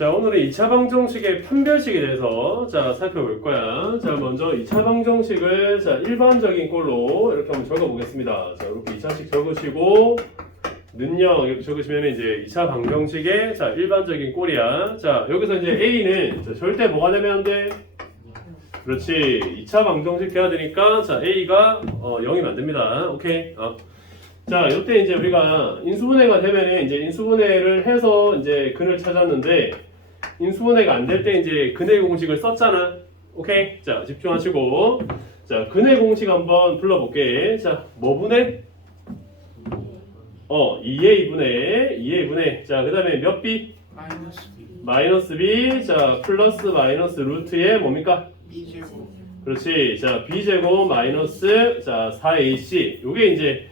자, 오늘은 2차 방정식의 판별식에 대해서 자, 살펴볼 거야. 자, 먼저 2차 방정식을 자, 일반적인 꼴로 이렇게 한번 적어 보겠습니다. 자, 이렇게 2차식 적으시고 는요 이렇게 적으시면 이제 2차 방정식의 자, 일반적인 꼴이야. 자, 여기서 이제 A는 자, 절대 뭐가 되면 안 돼? 그렇지. 2차 방정식 해야 되니까 자, A가 어, 0이면 안 됩니다. 오케이. 어. 자, 이때 이제 우리가 인수분해가 되면은 이제 인수분해를 해서 이제 근을 찾았는데 인수분해가 안 될 때 이제 근의 공식을 썼잖아. 오케이. 자, 집중하시고. 자, 근의 공식 한번 불러볼게. 자, 뭐 분해? 어, 2의 2분의 2의 2분의. 자, 그 다음에 몇 b? 마이너스 B 마이너스 b. 자, 플러스 마이너스 루트의 뭡니까? B제곱 그렇지. 자, b제곱 마이너스 자, 4ac. 요게 이제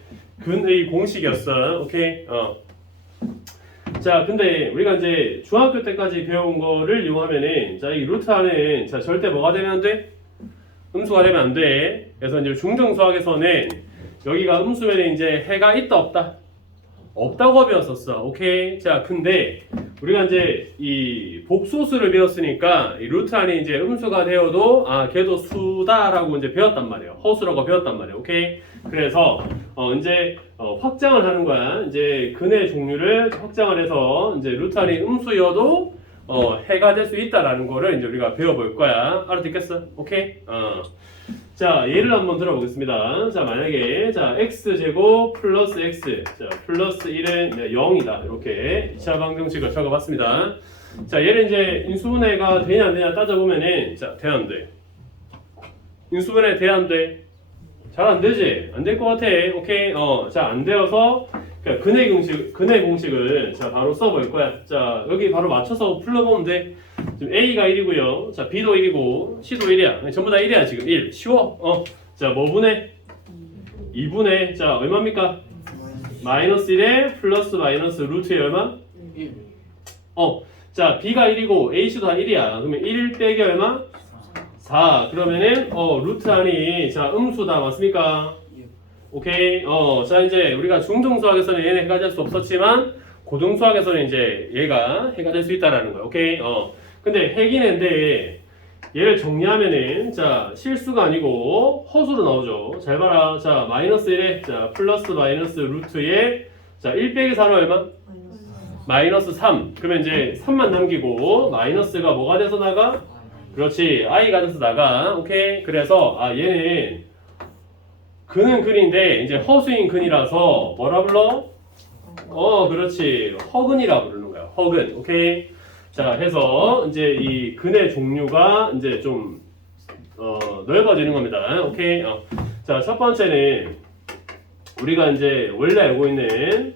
근의 공식이었어. 오케이. 어. 자, 근데 우리가 이제 중학교 때까지 배운 거를 이용하면은 자, 이 루트 안에 자, 절대 뭐가 되면 안 돼? 음수가 되면 안 돼. 그래서 이제 중등 수학에서는 여기가 음수면에 이제 해가 있다 없다. 없다고 배웠었어. 오케이. 자, 근데 우리가 이제 이 복소수를 배웠으니까 이 루트 안에 이제 음수가 되어도 아 걔도 수다라고 이제 배웠단 말이에요. 허수라고 배웠단 말이에요. 오케이. 그래서 어 이제 어, 확장을 하는 거야. 이제 근의 종류를 확장을 해서 이제 안에 음수여도 어 해가 될 수 있다라는 거를 이제 우리가 배워볼 거야. 알아듣겠어? 오케이. 어. 자, 예를 한번 들어보겠습니다. 자, 만약에 자, x제곱 플러스 x 자, 플러스 1은 0이다. 이렇게 2차 방정식을 적어봤습니다. 자, 얘를 이제 인수분해가 되냐 안 되냐 따져보면은 자, 돼안 돼. 인수분해 돼안 돼? 잘 안 되지? 안 될 것 같아. 오케이. 어, 자, 안 되어서 그러니까 근의 공식 근의 공식을 자, 바로 써볼 거야. 자, 여기 바로 맞춰서 돼. 지금 A가 1이고요. 자, B도 1이고 C도 1이야. 전부 다 1이야, 지금 1. 쉬워. 어. 자, 뭐 분의? 2분의 자, 얼마입니까? 마이너스 1에 플러스 마이너스 루트의 얼마? 1 어. 자, B가 1이고 AC도 다 1이야. 그러면 1 빼기 얼마? 4. 그러면은 어, 루트 안이 자, 음수다. 맞습니까? 오케이. 어, 자 이제 우리가 중등 수학에서는 얘는 해가 될 수 없었지만 고등 수학에서는 이제 얘가 해가 될 수 있다라는 거야. 오케이. 어. 근데 핵인인데 얘를 정리하면은 자 실수가 아니고 허수로 나오죠. 잘 봐라. 자 마이너스 1에 자 플러스 마이너스 루트에 자1 빼기 4는 얼마? 마이너스 3. 그러면 이제 3만 남기고 마이너스가 뭐가 돼서 나가? 그렇지. i가 돼서 나가. 오케이. 그래서 아 얘는 근은 근인데 이제 허수인 근이라서 뭐라 불러? 어, 그렇지. 허근이라 부르는 거야. 허근. 오케이. 자, 해서 이제 이 근의 종류가 이제 좀 어, 넓어지는 겁니다. 오케이. 어. 자, 첫 번째는 우리가 이제 원래 알고 있는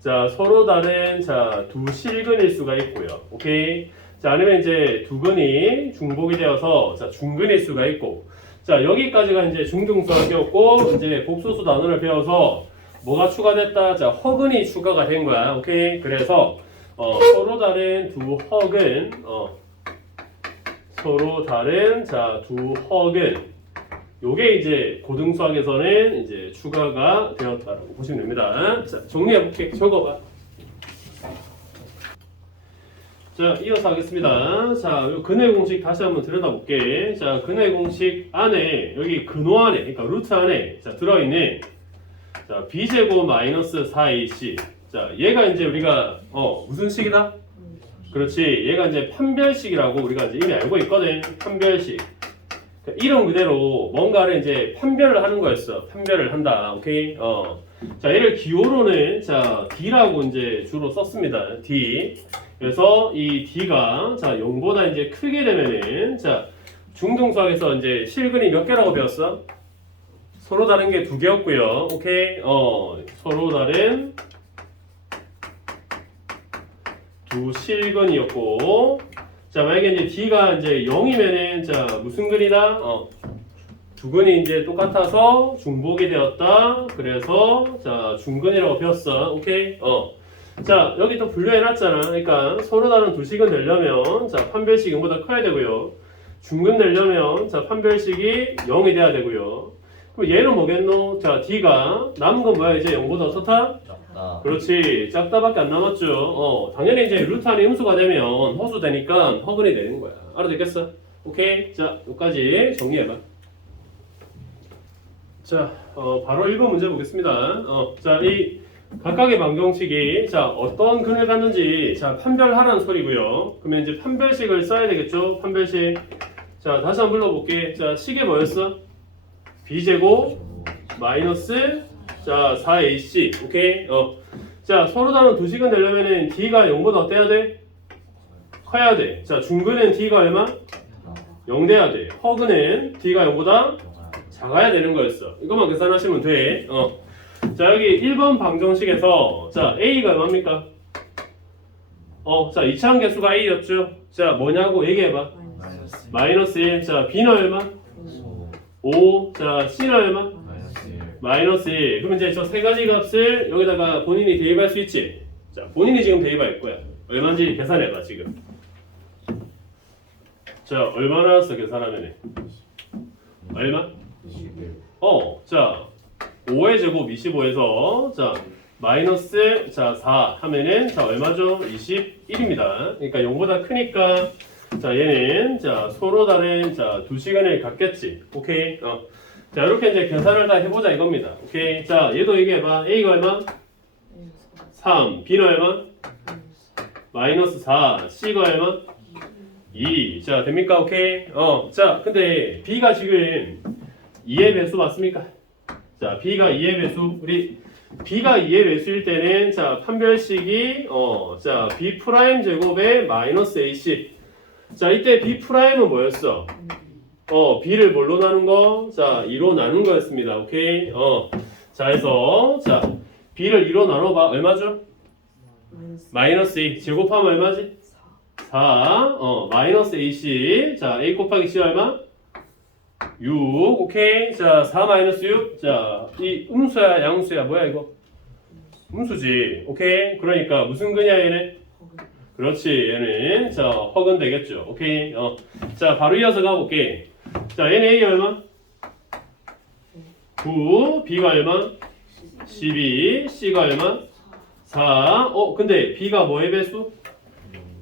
자, 서로 다른 자, 두 실근일 수가 있고요. 오케이. 자, 아니면 이제 두 근이 중복이 되어서 자, 중근일 수가 있고 자, 여기까지가 이제 중등수학이었고 이제 복소수 단원을 배워서 뭐가 추가됐다? 자, 허근이 추가가 된 거야. 오케이. 그래서 어, 서로 다른 두 허근 어, 서로 다른 자, 두 허근 요게 이제 고등수학에서는 이제 추가가 되었다라고 보시면 됩니다. 자, 정리해 볼게. 적어봐. 자, 이어서 하겠습니다. 자, 요 근의 공식 다시 한번 들여다볼게. 자, 근의 공식 안에 여기 근호 안에, 그러니까 루트 안에 자 들어있는 자 b제곱 마이너스 4ac. 자, 얘가 이제 우리가 어 무슨 식이다? 그렇지. 얘가 이제 판별식이라고 우리가 이제 이미 알고 있거든. 판별식. 그러니까 이름 그대로 뭔가를 이제 판별을 하는 거였어. 판별을 한다. 오케이. 어. 자, 얘를 기호로는 자 d라고 이제 주로 썼습니다. d. 그래서 이 d가 자 0보다 이제 크게 되면은 자 중등수학에서 이제 실근이 몇 개라고 배웠어? 서로 다른 게 두 개였고요. 오케이. 어 서로 다른 두 실근이었고 자 만약에 이제 d가 이제 0이면은 자 무슨 근이다? 어. 두 근이 이제 똑같아서 중복이 되었다. 그래서 자 중근이라고 배웠어. 오케이. 어. 자 여기 또 분류해놨잖아. 그러니까 서로 다른 두 식은 되려면 자 판별식 0보다 커야 되고요. 중근 되려면 자 판별식이 0이 돼야 되고요. 그럼 얘는 뭐겠노? 자 d가 남은 건 뭐야 이제 0보다 어떻다? 작다. 그렇지. 작다밖에 안 남았죠. 어, 당연히 이제 루트 안이 음수가 되면 허수 되니까 허근이 되는 거야. 알아듣겠어? 오케이. 자, 여기까지 정리해봐. 자, 어, 바로 1번 문제 보겠습니다. 어, 자, 이 각각의 방정식이 자 어떤 근을 갖는지 자 판별하라는 소리고요. 그러면 이제 판별식을 써야 되겠죠. 판별식. 자 다시 한번 불러볼게. 자 식이 뭐였어? b 제곱 마이너스 자 4ac 오케이. 어. 자 서로 다른 두 식은 되려면은 d가 0보다 어때야 돼? 커야 돼. 자 중근은 d가 얼마? 0 돼야 돼. 허근은 d가 0보다 작아야 되는 거였어. 이것만 계산하시면 돼. 어. 자 여기 1번 방정식에서 자 a가 얼마입니까? 어, 자 이차원 개수가 a였죠. 자 뭐냐고 얘기해봐. 마이너스 마이너스 1. 자 b는 얼마? 5 5. 자 c는 얼마? 마이너스 1 마이너스 1. 그럼 이제 저 세 가지 값을 여기다가 본인이 대입할 수 있지. 자 본인이 지금 대입할 거야. 얼마인지 계산해봐 지금. 자 얼마 나왔어 계산하면 얼마? 21 어, 자, 5의 제곱 25에서 자 마이너스 자 4 하면은 자 얼마죠? 21입니다. 그러니까 0보다 크니까 자 얘는 자 서로 다른 자두 시간을 갖겠지. 오케이. 어. 자 이렇게 이제 계산을 다 해보자 이겁니다. 오케이. 자 얘도 얘기해봐. A가 얼마? 3. B는 얼마? 마이너스 4. C가 얼마? 2. 자 됩니까? 오케이. 어. 자 근데 B가 지금 2의 배수 맞습니까? 자, B가 2의 배수. 우리 B가 2의 배수일 때는 자, 판별식이 어, 자, B 프라임 제곱에 마이너스 AC. 자, 이때 B 프라임은 뭐였어? 어, B를 뭘로 나눈 거? 자, 2로 나눈 거였습니다. 오케이. 어. 자, 해서 자, B를 2로 나눠 봐. 얼마죠? 마이너스 2. 제곱하면 얼마지? 4. 어, 마이너스 AC. 자, A 곱하기 C 얼마? 6 오케이 자 4 마이너스 6 자 이 음수야 양수야 뭐야 이거 음수지 오케이 그러니까 무슨 근이야 얘는 그렇지 얘는 자 허근 되겠죠 오케이 어 자 바로 이어서 가볼게 자 얘는 A 얼마 9 B가 얼마 12 C가 얼마 4 어 근데 B가 뭐의 배수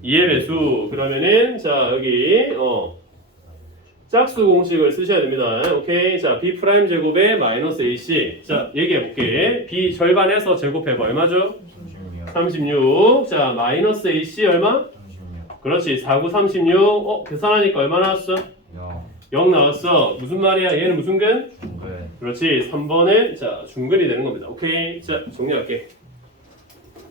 2의 배수 그러면은 자 여기 어 짝수 공식을 쓰셔야 됩니다. 오케이. 자, B 프라임 제곱에 마이너스 AC. 자, 얘기해 볼게. B 절반에서 제곱해봐. 얼마죠? 36 36. 자, 마이너스 AC 얼마? 36 그렇지. 4, 9, 36. 어, 계산하니까 얼마 나왔어? 0 0 나왔어. 무슨 말이야? 얘는 무슨 근? 중근 그렇지. 3번은 자, 중근이 되는 겁니다. 오케이. 자, 정리할게.